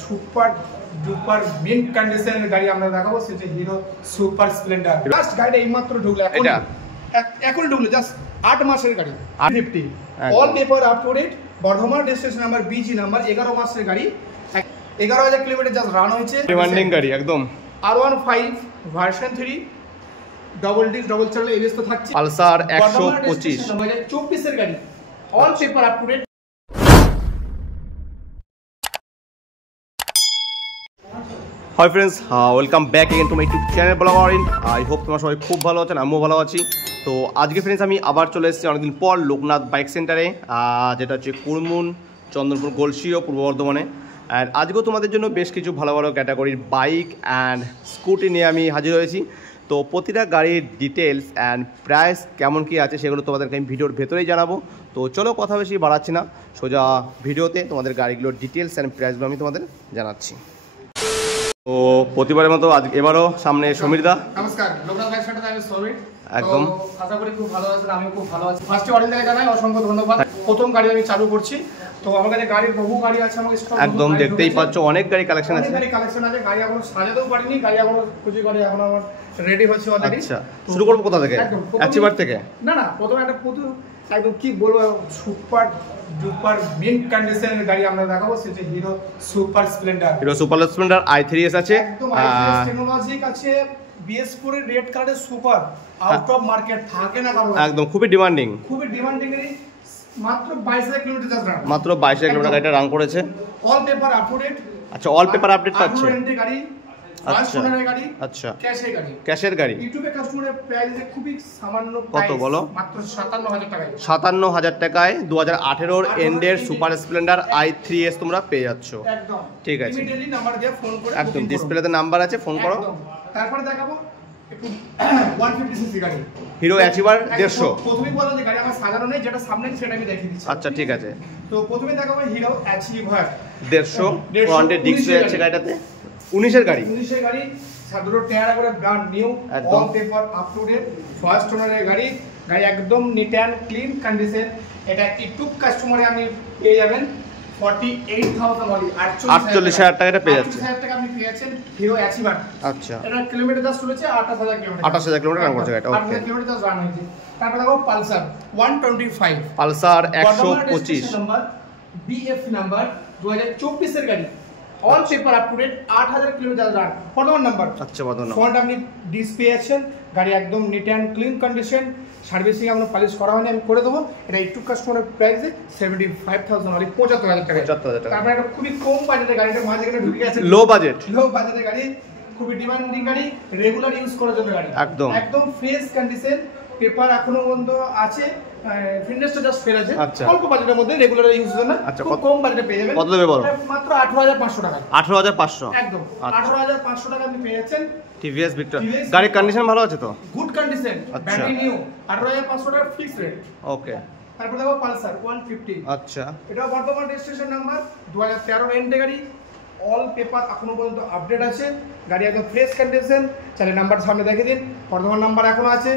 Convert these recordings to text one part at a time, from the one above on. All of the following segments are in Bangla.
সুপার ডুপার মিন কন্ডিশনের গাড়ি আমরা দেখাবো, সেটা হিরো সুপার স্প্লেন্ডার। লাস্ট গাড়িটা এইমাত্র ঢুকলো, এখন ঢুকলো, জাস্ট 8 মাসের গাড়ি, 50 all paper up to date, Bardhaman registration number, BG number, 11 মাসের গাড়ি, 11,000 কিলোমিটার জাস্ট রান হয়েছে। ডিমান্ডিং গাড়ি একদম। R15 version 3 double disc double channel ABS তো থাকছে। পালসার 125 2024 এর গাড়ি, all paper up to date. Hi friends, welcome back again to my YouTube channel blogger in. I hope তোমরা সবাই খুব ভালো আছেন, আমিও ভালো আছি। তো আজকে ফ্রেন্ডস আমি আবার চলে এসেছি অনেকদিন পর লোকনাথ বাইক সেন্টারে, যেটা হচ্ছে কুরমুন, চন্দ্রপুর, গলসিও, পূর্ব বর্ধমানে। অ্যান্ড আজকেও তোমাদের জন্য বেশ কিছু ভালো ভালো ক্যাটাগরির বাইক অ্যান্ড স্কুটি নিয়ে আমি হাজির হয়েছি। তো প্রতিটা গাড়ির ডিটেলস অ্যান্ড প্রাইস কেমন কী আছে সেগুলো তোমাদেরকে আমি ভিডিওর ভেতরেই জানাবো। তো চলো কথা বেশি বাড়াচ্ছি না, সোজা ভিডিওতে তোমাদের গাড়িগুলোর ডিটেলস অ্যান্ড প্রাইসগুলো আমি তোমাদের জানাচ্ছি। তো প্রতিবারের মতো এবারও সামনে সমীরদা। নমস্কার, লোকনাথ বাইক সেন্টারে আমি সমীর। একদম আশা করি খুব ভালো আছেন, আমিও খুব ভালো আছি। ফার্স্টে অরিন থেকে জানাই অসংখ্য ধন্যবাদ। প্রথম গাড়ি আমি চালু করছি, তো আমার কাছে গাড়ির বহু গাড়ি আছে, আমাকে স্টক একদম দেখতেই পাচ্ছ অনেক গাড়ি কালেকশন আছে। গাড়ি কালেকশন আছে, গাড়ি এখনো সাজাতেও পারিনি, গাড়ি এখনো কিছু গাড়ি এখন আমার রেডি হচ্ছে অলরেডি। আচ্ছা, শুরু করব কোথা থেকে? অ্যাচিভার থেকে? না, প্রথমে একটা একদম কি বলবো, সুপার ডুপার মিন কন্ডিশনের গাড়ি আমরা দেখাবো, সেটা hero super Splendor. Hero super Splendor i3s আছে, একদম i3s টেকনোলজিক আছে, BS4 এর রেড কালারের সুপার, আউট অফ মার্কেট থাকে না কারণ, একদম খুবই ডিমান্ডিং এর মাত্র 22,000 কিলোমিটার জাস্ট রান, মাত্র 22,000 কিলোমিটার গাড়িটা রান করেছে। All paper up to date. আচ্ছা, অল পেপার আপডেট পাচ্ছে। গাড়ি, আচ্ছা গাড়ি, আচ্ছা, ক্যাশের গাড়ি। ইউটিউবে কাস্টমারের প্রাইস খুবই সামান্য, কত বলো? মাত্র 57,000 টাকায়। 57,000 টাকায় 2018 এর এন্ডের সুপার স্প্লেন্ডার i3s তোমরা পেয়ে যাচ্ছ। একদম ঠিক আছে, ইমিডিয়েটলি নাম্বার দিয়ে ফোন করে, একদম ডিসপ্লেতে নাম্বার আছে, ফোন করো। তারপরে দেখাবো একটু 150 সিসি গাড়ি, হিরো অ্যাচিভার 150। প্রথমেই বললাম যে গাড়ি আমার সাজানো নেই, যেটা সামনে সেটা আমি দেখিয়ে দিচ্ছি। আচ্ছা ঠিক আছে, তো প্রথমে দেখাবো হিরো অ্যাচিভার 150, ফ্রন্টে ডিসপ্লে আছে গাড়িটাতে, 19 এর গাড়ি, 19 এর গাড়ি, সাদুরো টায়ার করে brand new, all paper up to date, first ওনারের গাড়ি, গাড়ি একদম নিট অ্যান্ড ক্লিন কন্ডিশন। এটা ইউটিউব কাস্টমারে আপনি পেয়ে যাবেন 48,000 অনলি, 48,000 টাকাটা পেয়ে যাচ্ছে। 48,000 টাকা আপনি পেয়ে যাচ্ছেন হিরো অ্যাচিভার। আচ্ছা, এটা কিলোমিটার জাস্ট চলেছে 28,000 কিলোমিটার, 28,000 কিলোমিটার রান করছে এটা। ওকে, 28,000 কিলোমিটার জাস্ট রান হয়েছে। তারপর দেখো পালসার 125, পালসার 125 নাম্বার, BF নাম্বার, 2024 এর গাড়ি, all paper up to date, 8,000 kilometre run, বর্তমান নাম্বার। আচ্ছা, বর্তমান ফ্রন্ট আপনি ডিসপ্লে আছেন, গাড়ি একদম neat and clean condition, servicing এখনো পলিশ করা হয়নি, আমি করে দেবো। এটা ইউটিউব কাস্টমারের প্রাইসে 75,000 অনলি, 75,000 টাকা। 75,000 টাকা। তারপরে একটা খুবই কম বাজেটের গাড়িটা মাঝখানে ঢুকে গেছে, লো বাজেটের গাড়ি, খুবই ডিমান্ডিং গাড়ি, রেগুলার ইউজ করার জন্য গাড়ি, একদম ফ্রেশ কন্ডিশন, পেপার এখনো পর্যন্ত আছে, ফিটনেসটা জাস্ট ফেল আছে, অল্প বাজেটের মধ্যে রেগুলার ইউজের জন্য খুব কম বাজেটে পেয়ে যাবেন। কত দেবে বলো? মাত্র 18,500 টাকা। 18,500 একদম 18,500 টাকা আপনি পেয়ে যাচ্ছেন। টিভিএস ভিক্টর গাড়ির কন্ডিশন ভালো আছে তো? গুড কন্ডিশন, ব্যাটারি নিউ, 18,500 টাকা ফিক্স রেট। ওকে, তারপর দেখো পালসার 150। আচ্ছা, এটা বর্তমান রেজিস্ট্রেশন নাম্বার, 2013 এন্ডে গাড়ি, অল পেপার এখনো পর্যন্ত আপডেট আছে, গাড়ি একদম ফ্রেশ কন্ডিশন। চাইলে নাম্বার সামনে দেখে দিন, বর্তমান নাম্বার এখনো আছে,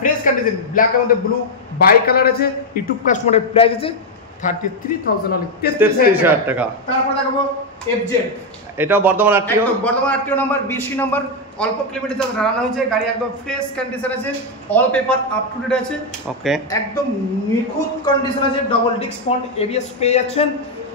ফ্রেশ কন্ডিশন, ব্ল্যাক এর মধ্যে ব্লু বাই কালার আছে। ইউটিউব কাস্টমারের প্রাইস আছে 33,000 অনলি, 33,000 টাকা। তারপর দেখাবো FJ, এটাও বর্তমান আরটিও, বর্তমান আরটিও নাম্বার, BC নাম্বার, অল্প কিলোমিটার রান হয়েছে, গাড়ি একদম ফ্রেশ কন্ডিশন আছে, all paper up to date আছে। ওকে, একদম নিখুঁত কন্ডিশন আছে, ডাবল ডিস্ক ফ্রন্ট ABS পেয়ে যাচ্ছেন।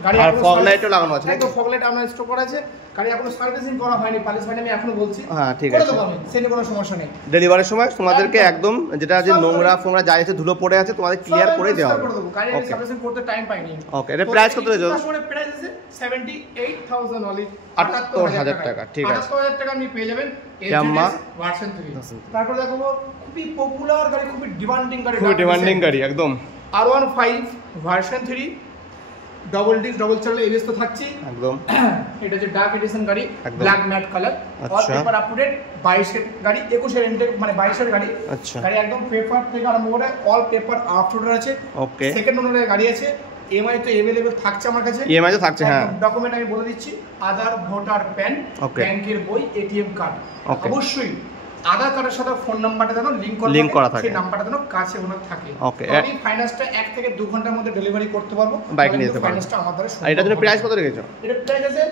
গাড়ি আর ফগ লাইটও লাগানো আছে, একদম ফগ লাইট আপনার স্টক করা আছে। গাড়ি এখনো সার্ভিসিং করা হয়নি, পালিশ হয়নি, আমি এখনো বলছি। হ্যাঁ ঠিক আছে, সেটা কোনো সমস্যা নেই। ডেলিভারির সময় তোমাদেরকে একদম যেটা যে নোংরা ফোংরা যা আছে, ধুলো পড়ে আছে, তোমাদের ক্লিয়ার করে দেওয়া হবে। গাড়ি সার্ভিসিং করতে টাইম পাইনি। ওকে, এটা প্রাইস কত রয়েছে? কাস্টমারের প্রাইস আছে 78,000 অনলি, 78,000 টাকা। ঠিক আছে, 78,000 টাকা আপনি পেয়ে যাবেন ইয়াম্মা ভার্সন 3। তারপর দেখো খুবই পপুলার গাড়ি, খুবই ডিমান্ডিং গাড়ি, একদম R15 version 3 double disc double channel ABS তো থাকছে একদম। এটা হচ্ছে ডার্ক এডিশন গাড়ি, black matte colour, all paper up to date, 22 এর গাড়ি, 21 এর এন্ডে মানে 22 এর গাড়ি। আচ্ছা, গাড়ি একদম পেপার থেকে আরম্ভ করে all paper up to date আছে। ওকে, সেকেন্ড ওনারের গাড়ি আছে, EMI তো अवेलेबल থাকছে আমার কাছে, EMI তো থাকছে। হ্যাঁ, ডকুমেন্ট আমি বলে দিচ্ছি, আধার, ভোটার, প্যান, ব্যাংকের বই, ATM কার্ড অবশ্যই আধার কার্ডের সাথে ফোন নাম্বারটা যেন লিংক করা থাকে, সেই নাম্বারটা যেন কাছে ওনার থাকে। ওকে, আমি ফাইন্যান্সটা 1 থেকে 2 ঘন্টার মধ্যে ডেলিভারি করতে পারবো, বাইক নিয়ে যেতে পারবো। ফাইন্যান্সটা আমাদের আর এটার জন্য প্রাইস কত রেখেছো? এটা প্রাইস আছে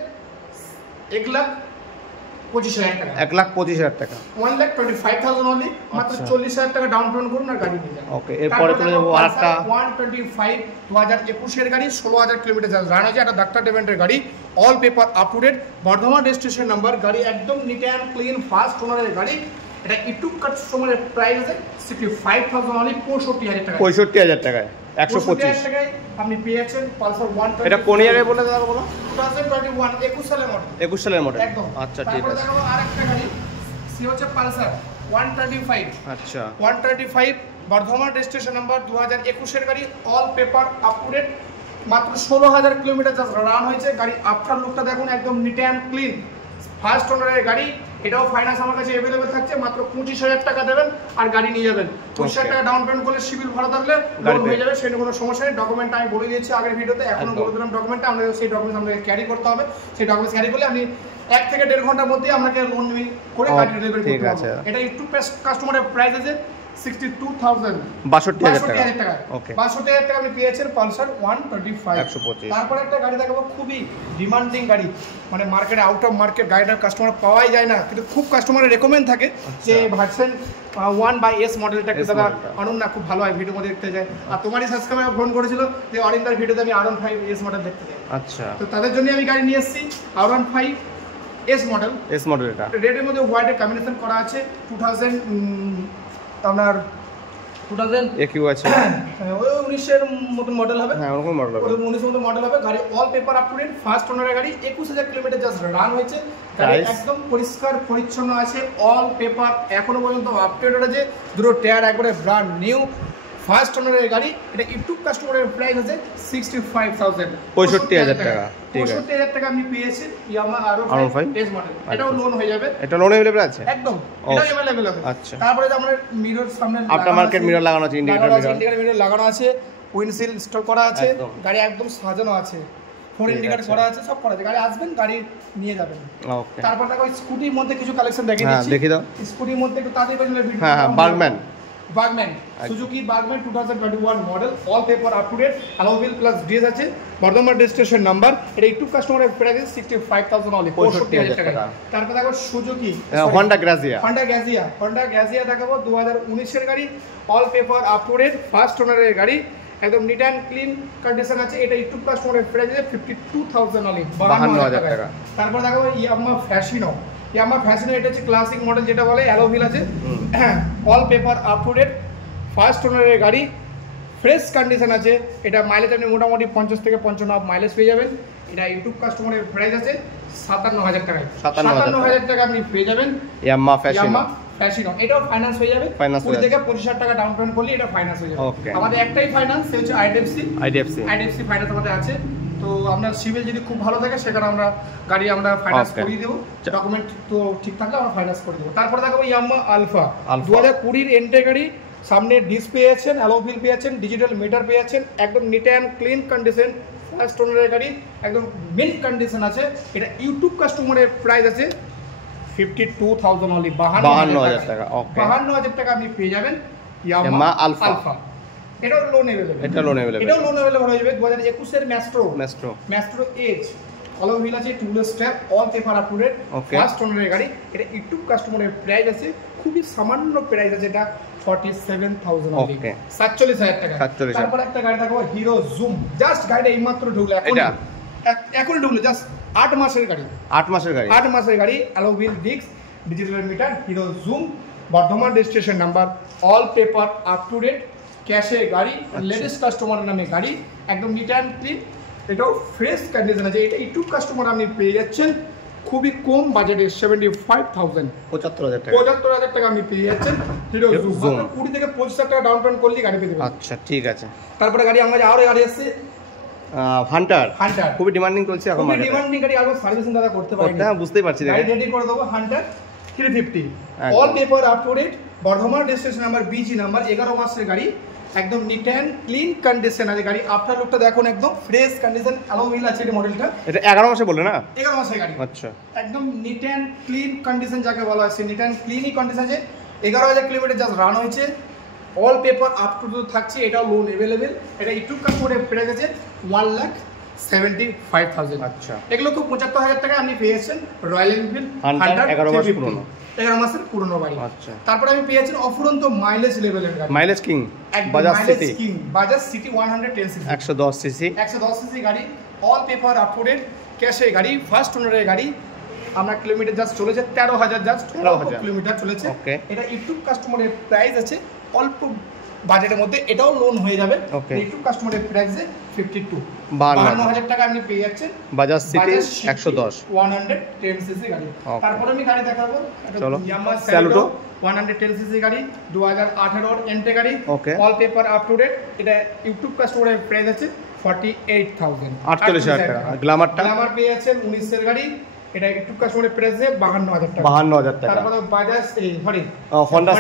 1,25,000 টাকা। 1,25,000 টাকা, 1,25,000 অনলি। মাত্র 40,000 টাকা ডাউন পেমেন্ট করুন আর গাড়ি নিয়ে যান। ওকে, এরপরে চলে যাবো আরেকটা 125 2021 এর গাড়ি, 16,000 কিলোমিটার রান হয়েছে, একটা ডাক্তার ডেভেন্টের গাড়ি, all paper up to date, Bardhaman registration number, গাড়ি একদম নিট অ্যান্ড ক্লিন, ফার্স্ট ওনারের গাড়ি। এটা ইউটিউব কাস্টমারের প্রাইস আছে 65,000 অনলি, 65,000 টাকা। 65,000 টাকায় 125 টাকায় আপনি পেয়েছেন পালসার 125। এটা কোন ইয়ারে বলে দাদা বলো? 2021 21 সালের মডেল। 21 সালের মডেল, একদম। আচ্ছা ঠিক তারপরে আছে। দেখাবো আরেকটা গাড়ি, সে হচ্ছে পালসার 125। আচ্ছা 125 বর্ধমান রেজিস্ট্রেশন নাম্বার, 2021 এর গাড়ি, all paper up to date, মাত্র 16,000 কিলোমিটার জাস্ট রান হয়েছে। গাড়ি আফটার লুকটা দেখুন, একদম নিট অ্যান্ড ক্লিন, ফার্স্ট ওনারের গাড়ি। এটাও ফাইন্যান্স আমার কাছে অ্যাভেলেবেল থাকছে, মাত্র 25,000 টাকা দেবেন আর গাড়ি নিয়ে যাবেন। 25,000 টাকা ডাউন পেমেন্ট করলে সিভিল ভালো থাকলে লোন হয়ে যাবে, সেটা কোনো সমস্যা নেই। ডকুমেন্ট আমি বলে দিয়েছি আগের ভিডিওতে, এখনো বলে দিলাম ডকুমেন্টটা, আমাদের সেই ডকুমেন্ট আমাদের ক্যারি করতে হবে। সেই ডকুমেন্ট ক্যারি করলে আপনি 1 থেকে 1.5 ঘন্টার মধ্যে আপনাকে লোন করে গাড়ি ডেলিভারি করতে পারবেন। এটা একটু কাস্টমারের প্রাইস আছে 62,000 62,000 টাকা। ওকে, 62,000 টাকা আপনি পেয়েছেন পালসার 125। 125। তারপর একটা গাড়ি দেখাবো, খুবই ডিমান্ডিং গাড়ি, মানে মার্কেটে আউট অফ মার্কেট গাড়িটার কাস্টমার পাওয়াই যায় না, কিন্তু খুব কাস্টমারের রেকমেন্ড থাকে যে ভার্সন 1 বা এস মডেলটা একটু দাদা আনুন না, খুব ভালো হয়, ভিডিও মধ্যে দেখতে যায়। আর তোমারই সাবস্ক্রাইবার ফোন করেছিল যে অরিন্দার ভিডিওতে আমি R15 এস মডেল দেখতে চাই। আচ্ছা, তো তাদের জন্য আমি গাড়ি নিয়ে এসেছি R15 S model. S model, এটা রেডের মধ্যে হোয়াইটের কম্বিনেশন করা আছে। 2000 আপনার 2000 একিউ আছে, ওই 19 এর মতন মডেল হবে। হ্যাঁ ওরকম মডেল হবে, 19 এর মতন মডেল হবে। গাড়ি all paper up to date, first ওনারের গাড়ি, 21,000 কিলোমিটার জাস্ট রান হয়েছে। গাড়ি একদম পরিষ্কার পরিচ্ছন্ন আছে, অল পেপার এখনো পর্যন্ত আপডেট আছে, দুটো টায়ার একবারে ব্র্যান্ড নিউ, ফার্স্ট ওনারের গাড়ি। এটা ইউটিউব কাস্টমারের প্রাইস আছে 65,000 65,000 টাকা। ঠিক আছে, 65,000 টাকা আমি পেয়েছি ইয়ামাহা R15 এস মডেল। এটাও লোন হয়ে যাবে, এটা লোন अवेलेबल আছে একদম, এটা अवेलेबल হবে। আচ্ছা, তারপরে যে আমরা মিরর সামনে আফটার মার্কেট মিরর লাগানো আছে, ইন্ডিকেটর মিরর লাগানো আছে, উইন্ডশিল ইনস্টল করা আছে, গাড়ি একদম সাজানো আছে, ফোর ইন্ডিকেটর করা আছে, সব করা আছে। গাড়ি আসবেন, গাড়ি নিয়ে যাবেন। ওকে, তারপর দেখো স্কুটির মধ্যে কিছু কালেকশন দেখিয়ে দিচ্ছি। দেখি দাও। স্কুটির মধ্যে একটু তাড়াতাড়ি করে ভিডিও। হ্যাঁ, Burgman Suzuki Burgman 2021 model, all paper up to date, alloy wheel plus DS আছে, বর্ধমান রেজিস্ট্রেশন নাম্বার। এটা ইউটিউব কাস্টমারের প্রাইস 65,000 অনলি, 65,000 টাকা। তারপর দেখো Suzuki Honda Grazia, Honda Grazia দেখাবো, 2019 এর গাড়ি, all paper up to date, first ওনারের গাড়ি, একদম নিট অ্যান্ড ক্লিন কন্ডিশন আছে। এটা ইউটিউব কাস্টমারের প্রাইস 52,000 অনলি, 52,000 টাকা। তারপর দেখাবো ইয়ামাহা ফ্যাশিনো। এটা হচ্ছে ক্লাসিক মডেল, যেটা বলে অ্যালয় হুইল আছে, all paper up to date, first ওনারের গাড়ি, ফ্রেশ কন্ডিশন আছে। এটা মাইলেজ আপনি মোটামুটি 50 থেকে 55 মাইলেজ পেয়ে যাবেন। এটা ইউটিউব কাস্টমারের প্রাইস আছে 57,000 টাকায়। 57,000 টাকা আপনি পেয়ে যাবেন ইয়ামাহা ফ্যাশিনো। এটাও ফাইন্যান্স হয়ে যাবে, 20 থেকে 25,000 টাকা ডাউন পেমেন্ট করলে এটা ফাইন্যান্স হয়ে যাবে। আমাদের একটাই ফাইন্যান্স, সে হচ্ছে আইডিএফসি ফাইন্যান্স আমাদের আছে। তো আপনার সিভিল যদি খুব ভালো থাকে, সেখানে আমরা গাড়ি আমরা ফাইন্যান্স করিয়ে দেবো, ডকুমেন্ট তো ঠিক থাকলে আমরা ফাইন্যান্স করে দেবো। তারপরে দেখাবো ইয়ামাহা আলফা 2020 এন্ট্রি গাড়ি, সামনে ডিস পেয়েছেন, অ্যালয় হুইল পেয়েছেন, ডিজিটাল মিটার পেয়েছেন, একদম neat and clean condition, first ওনারের গাড়ি, একদম মিল্ক কন্ডিশন আছে। এটা ইউটিউব কাস্টমারের প্রাইস আছে 52,000 অনলি, 52,000 টাকা। 52,000 টাকা আপনি পেয়ে যাবেন ইয়ামাহা আলফা। এটাও লোন अवेलेबल হয়ে যাবে। 2021 এর ম্যাস্ট্রো এজ, অ্যালয় হুইল আছে, টুলের strap, all paper up to date, first ওনারের গাড়ি। এটা ইউটিউব কাস্টমারের প্রাইস আছে, খুবই সামান্য প্রাইস আছে, এটা 47,000 অনলি, 47,000 টাকা। তারপর একটা গাড়ি থাকবে হিরো জুম, জাস্ট গাড়িটা এইমাত্র ঢুকলো, এখন ঢুকলো, জাস্ট 8 মাসের গাড়ি, 8 মাসের গাড়ি, alloy wheel disc, digital meter, Hero Xoom, Bardhaman registration number, all paper up to date, ক্যাশে গাড়ি, লেডিস কাস্টমারের নামে গাড়ি, একদম নিট অ্যান্ড ক্লিন। এটাও ফ্রেশ কন্ডিশন আছে। এটা ইউটিউব কাস্টমার আপনি পেয়ে যাচ্ছেন খুবই কম বাজেটে, 75,000 75,000 টাকা আপনি পেয়ে যাচ্ছেন হিরো জুম। 20 থেকে 25,000 টাকা ডাউন পেমেন্ট করলে গাড়ি পেয়ে যাবেন। আচ্ছা ঠিক আছে। তারপরে গাড়ি আমাদের আরো গাড়ি আসছে, হান্টার খুবই ডিমান্ডিং চলছে এখন, খুবই ডিমান্ডিং গাড়ি। আর সার্ভিসিং দাদা করতে পারেন, হ্যাঁ বুঝতেই পারছি। গাড়ি রেডি করে দেবো, Hunter 350, all paper up to date, Bardhaman registration number, BG number, 11 মাসের গাড়ি, একদম নিট অ্যান্ড ক্লিন কন্ডিশন আছে গাড়ি। আফটার লুকটা দেখুন একদম ফ্রেশ কন্ডিশন, অ্যালয় হুইল আছে এই মডেলটা। এটা 11 মাসে বললে না? 11 মাসের গাড়ি। আচ্ছা, একদম নিট অ্যান্ড ক্লিন কন্ডিশন যাকে বলা হয়, নিট অ্যান্ড ক্লিনই কন্ডিশন আছে। 11,000 কিলোমিটার জাস্ট রান হয়েছে, অল পেপার আপ টু থাকছে, এটাও লোন অ্যাভেলেবেল। এটা ইউটিউব কাস্টমারের প্রাইস আছে 1,75,000। আচ্ছা, 1,75,000 টাকায় আপনি পেয়েছেন রয়্যাল এনফিল্ড হান্টার 11 মাস পুরনো। 11 মাসের পুরনো গাড়ি। আচ্ছা, তারপরে আমি পেয়েছেন অফুরন্ত মাইলেজ লেভেলের গাড়ি, mileage king Bajaj CT. Bajaj CT 110 CC, 110 CC, 110 CC গাড়ি, all paper up to date, ক্যাশে গাড়ি, ফার্স্ট ওনারের গাড়ি। আমরা কিলোমিটার জাস্ট চলেছে 13,000, জাস্ট 13,000 কিলোমিটার চলেছে। এটা ইউটিউব কাস্টমারের প্রাইস আছে অল্প বাজেটের মধ্যে, এটাও লোন হয়ে যাবে। ইউটিউব কাস্টমারের প্রাইসে 52,000 টাকা আপনি পেয়ে যাচ্ছেন বাজাজ সিটি 110 110 সিসি গাড়ি। তারপরে আমি গাড়ি দেখাবো, চলো ইয়ামাহা স্যালুটো 110 সিসি গাড়ি, 2018 এন্টে গাড়ি, all paper up to date. এটা ইউটিউব কাস্টমারের প্রাইস আছে 48,000, 48,000 টাকা। গ্ল্যামারটা গ্ল্যামার পেয়ে যাচ্ছেন 19 এর গাড়ি, এটা ইউটিউব কাস্টমারের প্রাইস আছে 52,000 টাকা। 52,000 টাকা। তারপরে বাজাজ হোন্ডা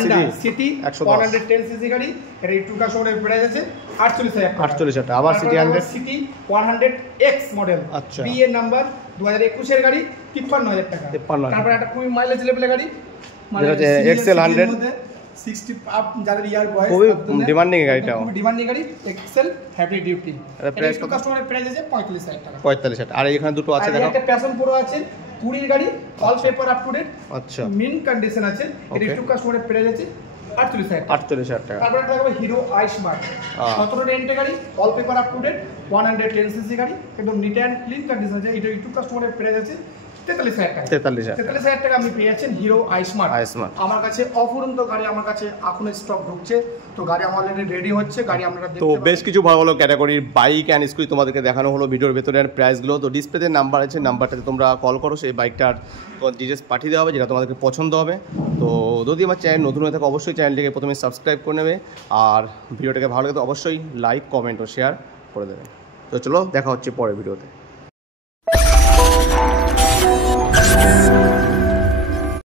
সিটি 110 সিসি গাড়ি, এটা ইউটিউব কাস্টমারের প্রাইস আছে 48,000 টাকা। 48,000 টাকা। আবার সিটি 100 সিটি 100X মডেল, আচ্ছা, বি এর নাম্বার, 2021 এর গাড়ি, 53,000 টাকা। তারপরে একটা খুবই মাইলেজ লেভেলের গাড়ি, মানে এক্সেল 100 60 আপ যাদের ইয়ার বয়স, খুবই ডিমান্ডিং গাড়িটা, খুবই ডিমান্ডিং গাড়ি, এক্সেল হেভি ডিউটি। এটা প্রাইস কাস্টমারের প্রাইস আছে 45,000 টাকা। 45,000। আর এখানে দুটো আছে দেখো, একটা প্যাশন প্রো আছে 20 গাড়ি, all paper up to date, আচ্ছা, মিন কন্ডিশন আছে। এটা ইউটিউব কাস্টমারের প্রাইস আছে 48,000 টাকা। তারপরে একটা দেখো হিরো আই স্মার্ট 17 রেন্টে গাড়ি, all paper up to date, 110 CC গাড়ি, একদম নিট অ্যান্ড ক্লিন কন্ডিশন আছে। এটা ইউটিউব কাস্টমারের প্রাইস আছে 43,000 টাকা। 43,000 টাকা আমি পেয়েছেন হিরো আই স্মার্ট। আমার কাছে অফুরন্ত গাড়ি, আমার কাছে এখন স্টক ঢুকছে, তো গাড়ি আমার অলরেডি রেডি হচ্ছে, গাড়ি আমরা তো বেশ কিছু ভালো ভালো ক্যাটাগরির বাইক অ্যান্ড স্কুটি তোমাদেরকে দেখানো হলো ভিডিওর ভেতরে। প্রাইসগুলো তো ডিসপ্লেতে নাম্বার আছে, নাম্বারটাতে তোমরা কল করো, সেই বাইকটার ডিটেলস পাঠিয়ে দেওয়া হবে যেটা তোমাদেরকে পছন্দ হবে। তো যদি আমার চ্যানেল নতুন হয়ে থাকে অবশ্যই চ্যানেলটিকে প্রথমে সাবস্ক্রাইব করে নেবে, আর ভিডিওটাকে ভালো লাগে তো অবশ্যই লাইক, কমেন্ট ও শেয়ার করে দেবে। তো চলো দেখা হচ্ছে পরের ভিডিওতে।